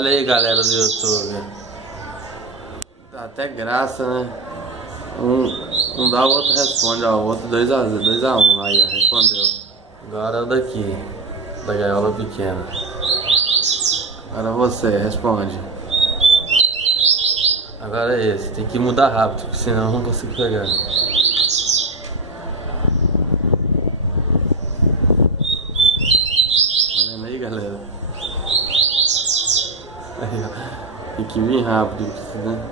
Olha aí, galera do YouTube. Dá até graça, né? Um dá, o outro responde, ó. O outro 2x1. Aí, ó, respondeu. Agora é o daqui, da gaiola pequena. Agora você, responde. Agora é esse. Tem que mudar rápido, porque senão eu não consigo pegar. Tá vendo aí, galera? Aí, ó. Tem que vir rápido, né?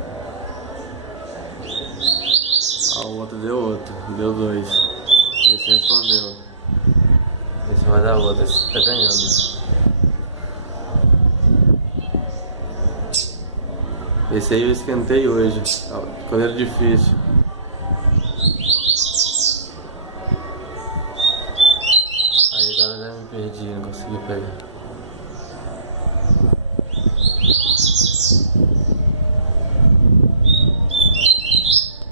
Ó, o outro deu outro. Deu 2. Esse respondeu. Esse vai dar outro. Esse tá ganhando. Esse aí eu esquentei hoje. Coisa difícil. Aí agora já me perdi, não consegui pegar.